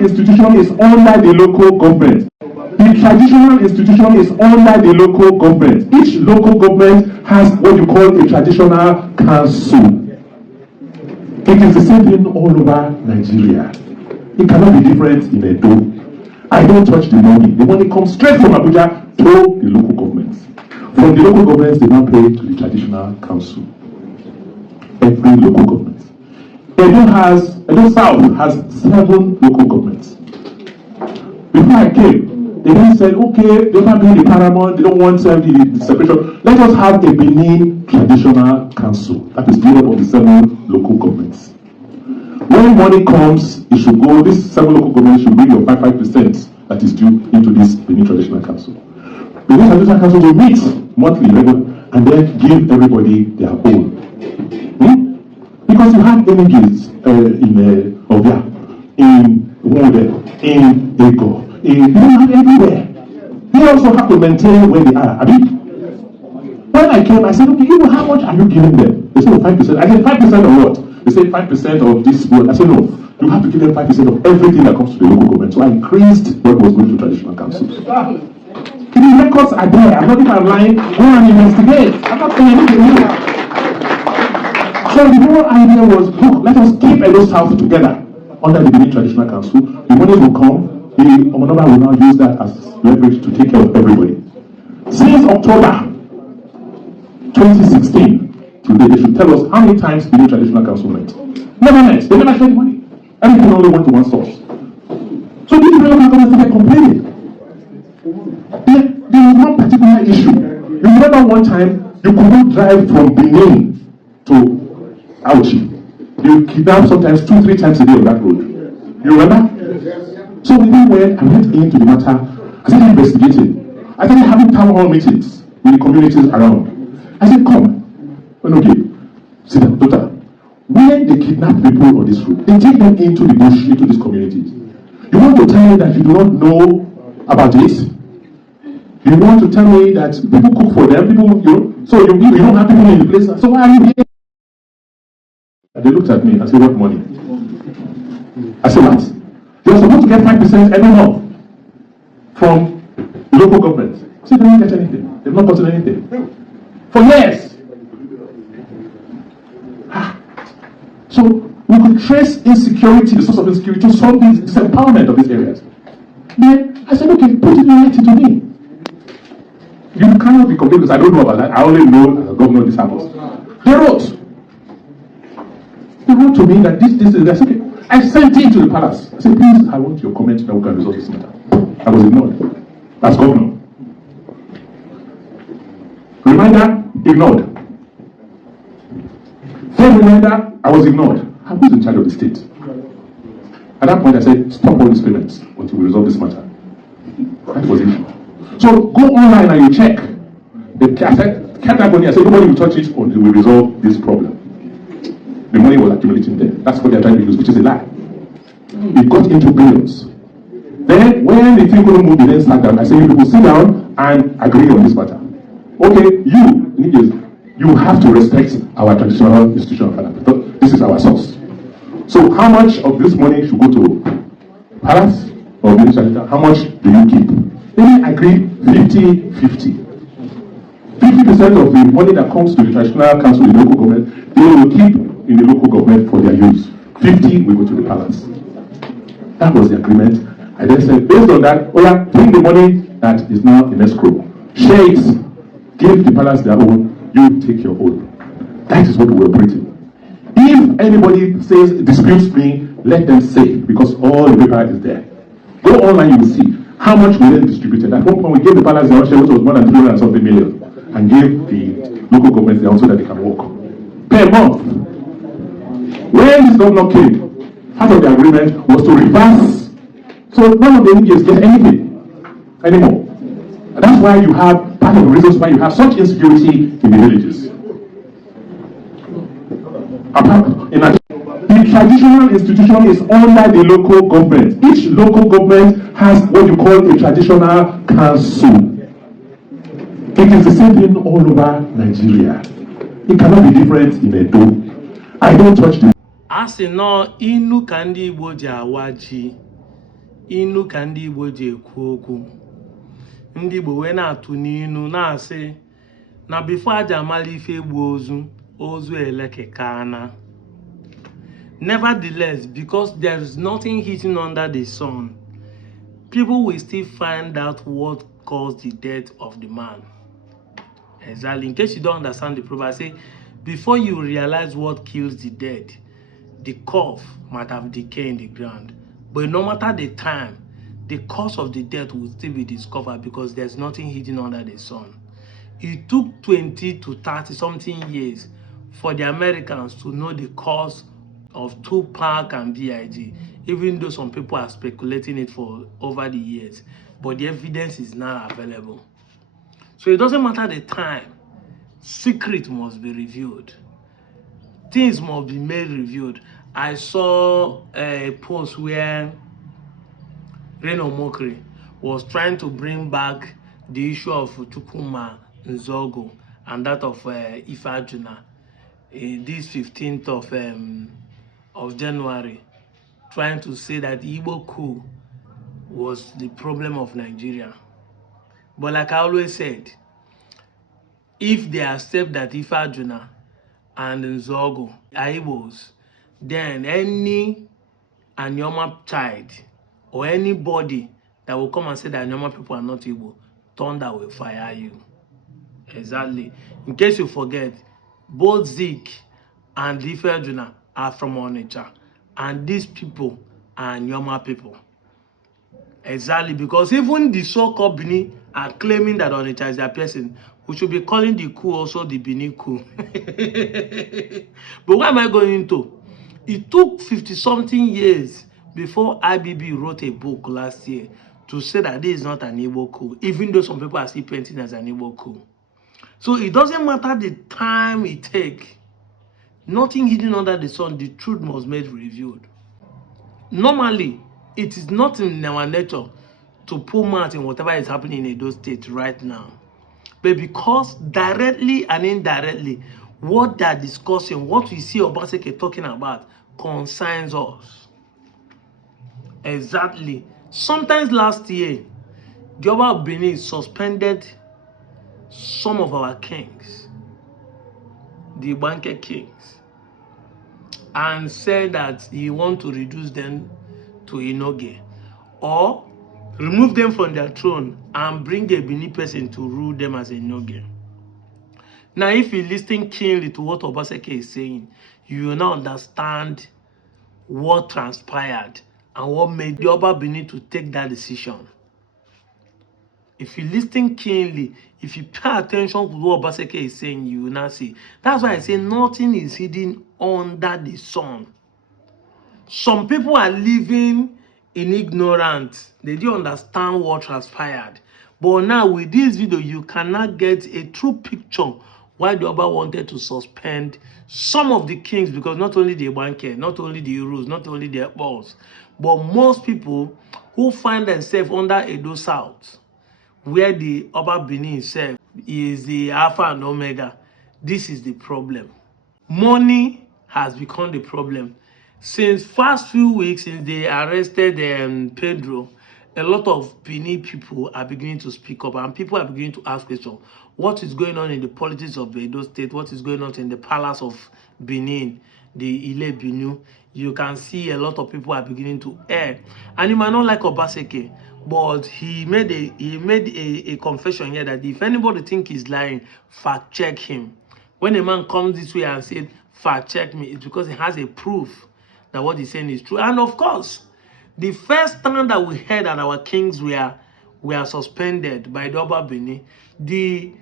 institution is under the local government. The traditional institution is under the local government. Each local government has what you call a traditional council. It is the same thing all over Nigeria. It cannot be different in Edo. I don't touch the money. The money comes straight from Abuja to the local governments. From the local governments, they now pay to the traditional council. Every local government. Edo South has 7 local governments. Before I came, they then said, okay, they don't be the paramount, they don't want the separation. Let us have a Benin traditional council. That is made up of the 7 local governments. When money comes, it should go, this 7 local governments should bring your 5% that is due into this Benin Traditional Council. Benin Traditional Council will meet monthly, regular, and then give everybody their own. Because you have images in Ovia, in Wode, in Ego, you don't have everywhere. They also have to maintain where they are. I mean, when I came, I said, okay, how much are you giving them? They said, 5%. I said, 5% of what? They say 5% of this world. I said, no, you have to give them 5% of everything that comes to the local government. So I increased what was going to traditional councils. The records are there. I'm not even lying. Go and investigate. I'm not saying anything new. So the whole idea was, look, let us keep Edo South together under the Benin Traditional Council. The money will come. The Omonoma will now use that as leverage to take care of everybody. Since October 2016, today, they should tell us how many times the Traditional Council met. Never met. They never shared money. Everything only went to one source. So these people are going to start complaining. There was one particular issue. You remember one time you could not drive from Benin to Auchi. You kidnap sometimes 2-3 times a day on that road. You remember? So we then went into the matter. I started investigating. I started having town hall meetings with the communities around. I said, come. Okay, sit down, daughter. When they kidnap people on this road, they take them into the bush, into these communities. You want to tell me that you do not know about this? You want to tell me that people cook for them, so you don't have people in the place. So why are you here? And they looked at me and said, what money? I said, what? You're supposed to get 5% every month from the local government. I said, they didn't get anything. They've not gotten anything. For years. So we could trace insecurity, the source of insecurity, to solve this disempowerment of these areas. Then I said, okay, put it in writing to me. You cannot be complaining because I don't know about that. I only know as a governor this happens. They wrote to me that this is. I said, okay. I sent it to the palace. I said, please, I want your comment that we can resolve this matter. I was ignored. As governor. Reminder, ignored. Third reminder, I was ignored. I was in charge of the state. At that point, I said, stop all these payments until we resolve this matter. That was it. So go online and you check. I said, kept that money. I said, nobody will touch it until we resolve this problem. The money was accumulating there. That's what they're trying to use, which is a lie. It got into billions. Then, when the thing couldn't move, they then sat down. I said, you people sit down and agree on this matter. Okay, you have to respect our traditional institution of finance. This is our source. So how much of this money should go to Palace or Minister? How much do you keep? Then I agreed 50-50. 50% of the money that comes to the traditional council in the local government, they will keep in the local government for their use. 50 will go to the Palace. That was the agreement. I then said, based on that, Ola, bring the money that is now in escrow. Share it. Give the Palace their own. You take your own. That is what we're operating. If anybody disputes me, let them say, because all the paper is there. Go online, you will see how much we then distributed. At one point, we gave the Palace their own share, which was more than 300 and something million, and gave the local governments their own so that they can work. Per month. When this governor came, part of the agreement was to reverse. So none of the NGOs get anything anymore. And that's why you have, part of the reasons why you have such insecurity in the villages. The traditional institution is under the local government. Each local government has what you call a traditional council. It is the same thing all over Nigeria. It cannot be different in Edo. I don't touch the... Asi no inu kandi Igbo ji awa ji. inu ka ndị Igbo ji ekwu okwu. Ndị Igbo wee na-atụ n'inu na-asị na before aja amala ife egbu ozu elekekana. Nevertheless, because there is nothing hidden under the sun, people will still find out what caused the death of the man. Exactly. In case you don't understand the proverb, I say, before you realize what kills the dead, the corpse might have decayed in the ground. But no matter the time, the cause of the death will still be discovered because there's nothing hidden under the sun. It took 20 to 30 something years for the Americans to know the cause of Tupac and B.I.G., even though some people are speculating it for over the years. But the evidence is now available. So it doesn't matter the time, secret must be revealed. Things must be made revealed. I saw a post where Reno Mokri was trying to bring back the issue of Chukwuma Nzogo and that of Ifajuna this 15th of January, trying to say that the Igbo coup was the problem of Nigeria. But like I always said, if they accept that Ifajuna and Nzogo are Igbos, then any Anyoma child or anybody that will come and say that Anyoma people are not Igbo, thunder will fire you. Exactly. In case you forget, both Zeke and Ifajuna are from Onitsha, and these people are Anyoma people. Exactly, because even the so-called Bini are claiming that Onitsha is their person. We should be calling the coup also the Bini coup. But where am I going into? It took 50-something years before IBB wrote a book last year to say that this is not an Igbo coup, even though some people are still painting as an Igbo coup. So it doesn't matter the time it takes. Nothing hidden under the sun, the truth must be revealed. Normally, it is not in our nature to pull mouth in whatever is happening in those states right now. But because directly and indirectly, what they're discussing, what we see Obaseki talking about, concerns us. Exactly. Sometimes last year, the Oba of Benin suspended some of our kings, the Igbanke kings, and said that he wants to reduce them to Inoge or remove them from their throne and bring a Benin person to rule them as a Inoge. Now, if you listen keenly to what Obaseki is saying, you will now understand what transpired and what made the Oba Benin to take that decision. If you listen keenly, if you pay attention to what Obaseki is saying, you will now see. That's why I say nothing is hidden under the sun. Some people are living in ignorance. They don't understand what transpired. But now with this video, you cannot get a true picture why the Oba wanted to suspend some of the kings, because not only the Igbanke, not only the Urus, not only the Ekpos, but most people who find themselves under Edo South, where the Oba Benin itself is the Alpha and Omega. This is the problem. Money has become the problem. Since first few weeks, since they arrested Pedro, a lot of Benin people are beginning to speak up, and people are beginning to ask questions. What is going on in the politics of Edo State? What is going on in the palace of Benin, the Ibinu? You can see a lot of people are beginning to err. And you might not like Obaseki, but he made a confession here that if anybody think he's lying, fact check him. When a man comes this way and said, fact check me, it's because he has a proof that what he's saying is true. And of course, the first time that we heard that our kings were suspended by the Oba Benin, the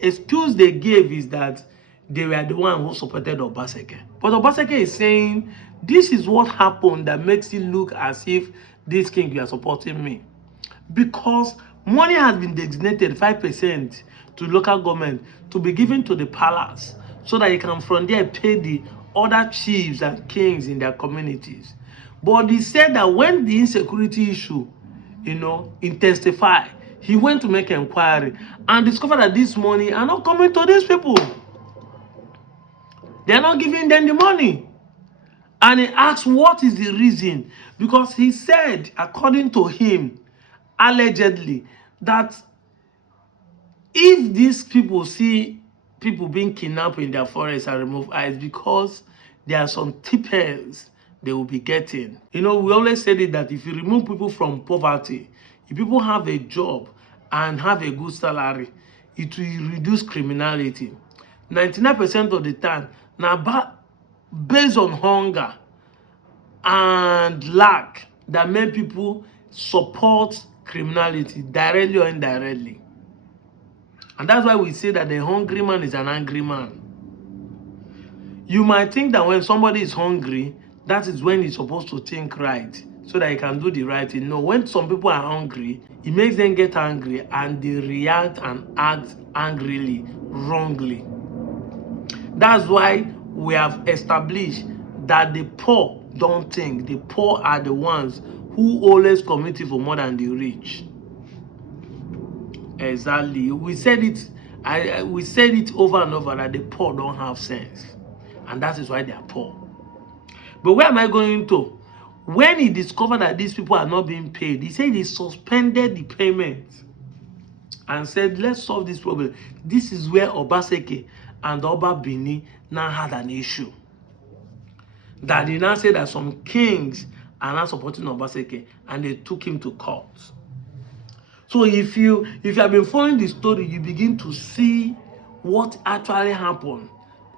excuse they gave is that they were the one who supported Obaseki. But Obaseki is saying, this is what happened that makes it look as if this king you are supporting me. Because money has been designated 5% to local government to be given to the palace so that you can from there pay the other chiefs and kings in their communities. But he said that when the insecurity issue, intensified, he went to make an inquiry and discovered that this money are not coming to these people. They're not giving them the money. And he asked, what is the reason? Because he said, according to him, allegedly, that if these people see people being kidnapped in their forest and remove eyes, because there are some tippers they will be getting. You know, we always said it that if you remove people from poverty, if people have a job and have a good salary, it will reduce criminality. 99% of the time, now based on hunger and lack that make people support criminality directly or indirectly. And that's why we say that the hungry man is an angry man. You might think that when somebody is hungry, that is when he's supposed to think right, so that he can do the right thing. No, when some people are hungry, it makes them get angry and they react and act angrily, wrongly. That's why we have established that the poor don't think. The poor are the ones who always commit for more than the rich. Exactly. We said it. We said it over and over that the poor don't have sense, and that is why they are poor. But where am I going to? When he discovered that these people are not being paid, he said he suspended the payment and said, let's solve this problem. This is where Obaseki and Oba Bini now had an issue. That he now said that some kings are not supporting Obaseki, and they took him to court. So if you have been following the story, you begin to see what actually happened.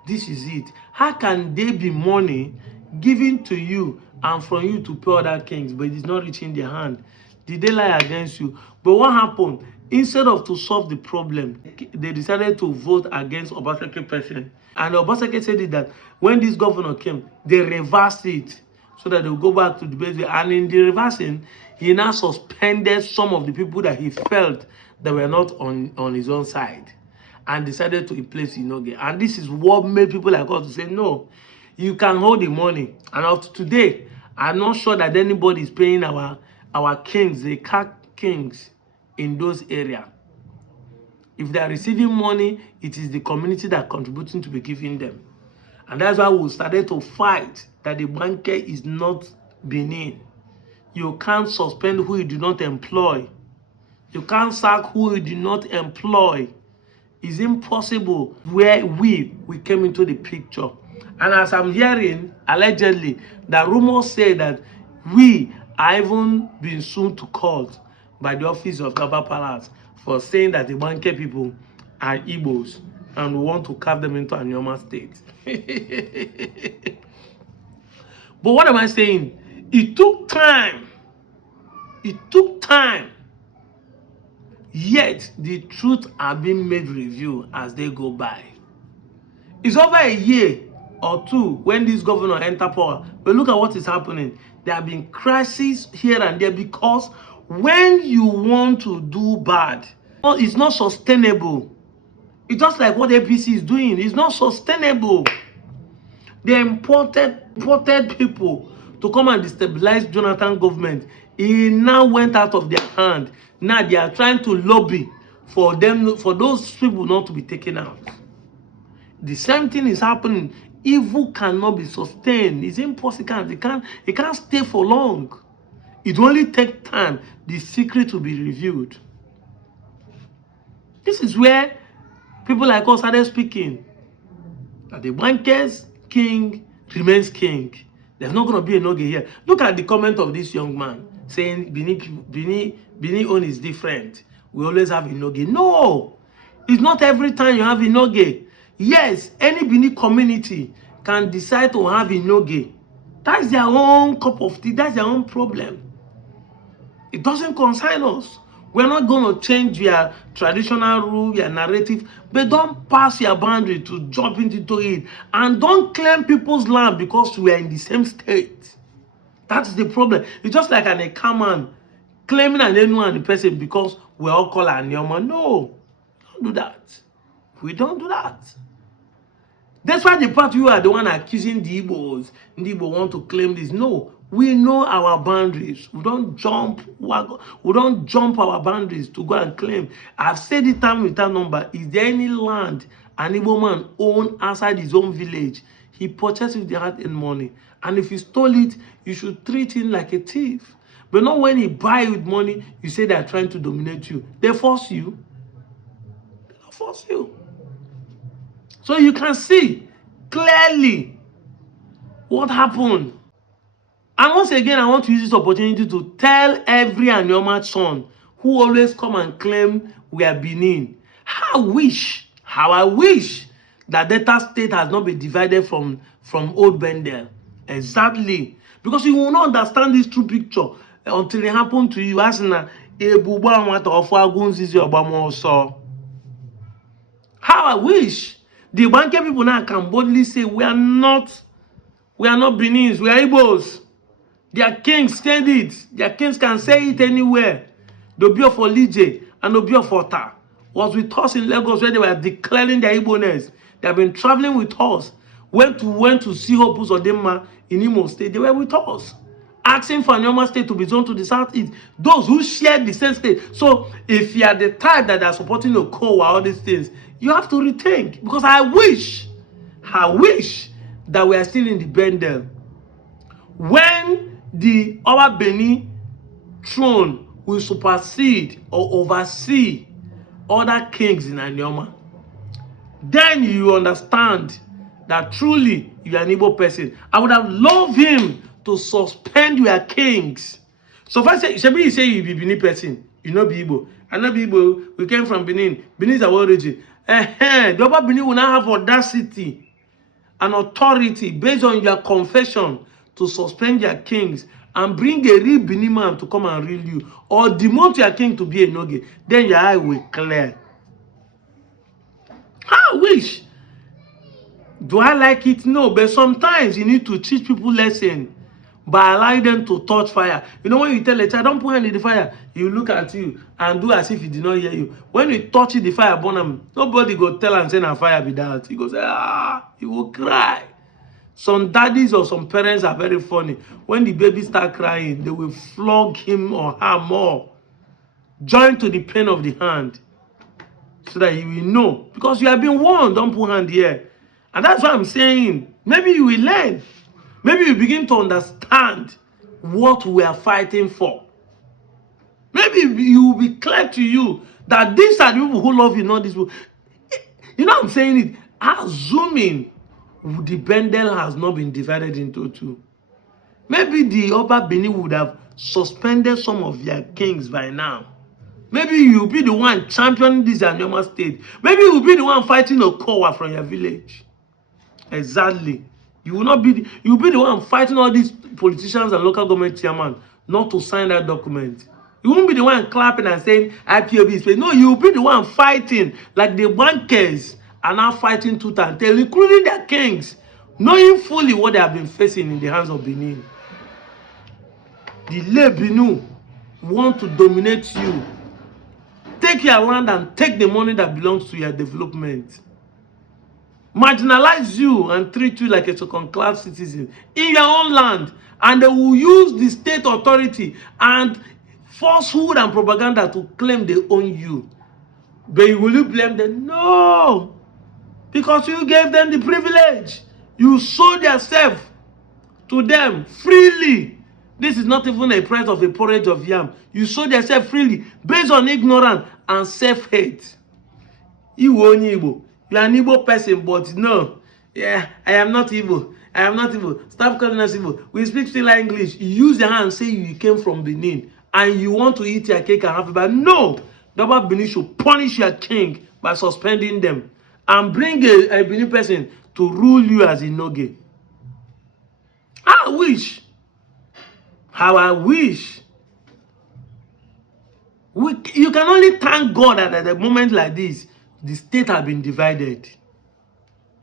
This is it. How can there be money given to you and from you to pay other kings, but it is not reaching their hand? Did they lie against you? But what happened? Instead of to solve the problem, they decided to vote against Obaseki person. And Obaseki said that when this governor came, they reversed it so that they will go back to the base. And in the reversing, he now suspended some of the people that he felt that were not on his own side, and decided to replace Inoge. And this is what made people like us to say, no, you can hold the money. And up to today, I'm not sure that anybody is paying our kings, the kings in those areas. If they are receiving money, it is the community that are contributing to be giving them. And that's why we started to fight that the Igbanke is not Benin. You can't suspend who you do not employ. You can't sack who you do not employ. It's impossible. Where we came into the picture. And as I'm hearing, allegedly, the rumors say that we are even being sued to court by the office of Gaba Palace for saying that the Igbanke people are Igbos and we want to carve them into a normal state. But what am I saying? It took time. It took time. Yet the truth are being made review as they go by. It's over a year or two when this governor entered power. But look at what is happening. There have been crises here and there, because when you want to do bad, it's not sustainable. It's just like what APC is doing. It's not sustainable. They imported people to come and destabilize Jonathan government. It now went out of their hand. Now they are trying to lobby for those people not to be taken out. The same thing is happening. Evil cannot be sustained. It's impossible. It can't stay for long. It only takes time. The secret will be revealed. This is where people like us started speaking. That the Igbanke's king remains king. There's not going to be a Inoge here. Look at the comment of this young man saying Bini own is different. We always have Inoge. No, it's not every time you have Inoge. Yes, any Bini community can decide to have Inoge. That's their own cup of tea. That's their own problem. It doesn't concern us. We're not going to change your traditional rule, your narrative, but don't pass your boundary to jump into it. And don't claim people's land because we are in the same state. That's the problem. It's just like an Ekaman claiming an Enu person because we all call an Yoma. No, don't do that. We don't do that. That's why the part you are the one accusing the Igbos. The Igbo want to claim this. No, we know our boundaries. We don't jump our boundaries to go and claim. I've said it time with that number. Is there any land an Igbo man own outside his own village? He purchased with the hard-earned money. And if he stole it, you should treat him like a thief. But not when he buy with money, you say they are trying to dominate you. They force you. They don't force you. So you can see clearly what happened. And once again, I want to use this opportunity to tell every Anioma son who always come and claim we are Benin. How I wish that Delta State has not been divided from Old Bendel. Exactly. Because you will not understand this true picture until it happened to you. As na how I wish the Igbanke people now can boldly say we are not Benins, we are Igbos. Their kings said it. Their kings can say it anywhere. The Obio for Lige and Obio for Ta was with us in Lagos when they were declaring their Igbo-ness. They have been traveling with us. Went to see Opus Odema in Imo State. They were with us. Asking for Anioma State to be zoned to the southeast. Those who shared the same state. So if you are the type that are supporting Okowa, all these things, you have to rethink. Because I wish that we are still in the Bendel. When the our Beni throne will supersede or oversee other kings in Anioma, then you understand that truly you are an Igbo person. I would have loved him to suspend your kings. So if I say, Shebi, you say you be Benin person, you know be Igbo. I know be Igbo, we came from Benin. Benin is our origin. The other Benin will now have audacity and authority based on your confession to suspend your kings and bring a real Benin man to come and rule you, or demote your king to be a Noge. Then your eye will clear. I wish. Do I like it? No, but sometimes you need to teach people lesson by allowing them to touch fire. You know, when you tell a child, don't put hand in the fire, you look at you and do as if he did not hear you. When you touch it, the fire burn him. Nobody go tell and say, "Na fire be that." He goes, he will cry. Some daddies or some parents are very funny. When the baby start crying, they will flog him or her more. Join to the pain of the hand. So that you will know. Because you have been warned, don't put hand here. And that's why I'm saying, maybe you will learn. Maybe you begin to understand what we are fighting for. Maybe it will be clear to you that these are the people who love you, not these people. You know I'm saying it? Assuming the Bendel has not been divided into two. Maybe the Oba Benin would have suspended some of their kings by now. Maybe you'll be the one championing this Anioma State. Maybe you'll be the one fighting Okowa from your village. Exactly. You will not be. You'll be the one fighting all these politicians and local government chairman not to sign that document. You won't be the one clapping and saying IPOB is paid. No, you'll be the one fighting like the bankers are now fighting tooth and tail, including their kings, knowing fully what they have been facing in the hands of Benin. The Ibinu want to dominate you, take your land and take the money that belongs to your development, marginalize you and treat you like a second-class citizen in your own land, and they will use the state authority and falsehood and propaganda to claim they own you. But will you blame them? No, because you gave them the privilege. You sold yourself to them freely. This is not even a price of a porridge of yam. You sold yourself freely based on ignorance and self-hate. You are an Igbo person, but no, I am not evil. I am not evil. Stop calling us evil. We speak still English. You use your hand and say you came from Benin and you want to eat your cake and have it. But no, Double Benin should punish your king by suspending them and bring a Benin person to rule you as a Noge. I wish. How I wish. You can only thank God that at a moment like this, the state has been divided.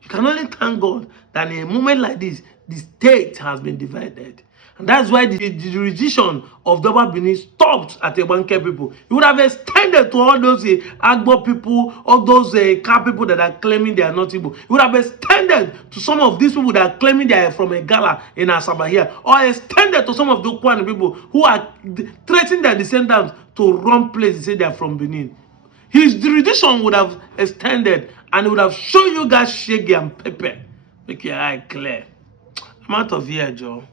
You can only thank God that in a moment like this, the state has been divided. And that's why the jurisdiction of Double Benin stopped at the Igbanke people. It would have extended to all those Agbo people, all those Ka people that are claiming they are not Igbo. It would have extended to some of these people that are claiming they are from a gala in Asaba here, or extended to some of the Kwani people who are threatening their descendants to run places, say they are from Benin. His jurisdiction would have extended and it would have shown you guys shaggy and pepper Make your eye clear. I'm out of here, Joe.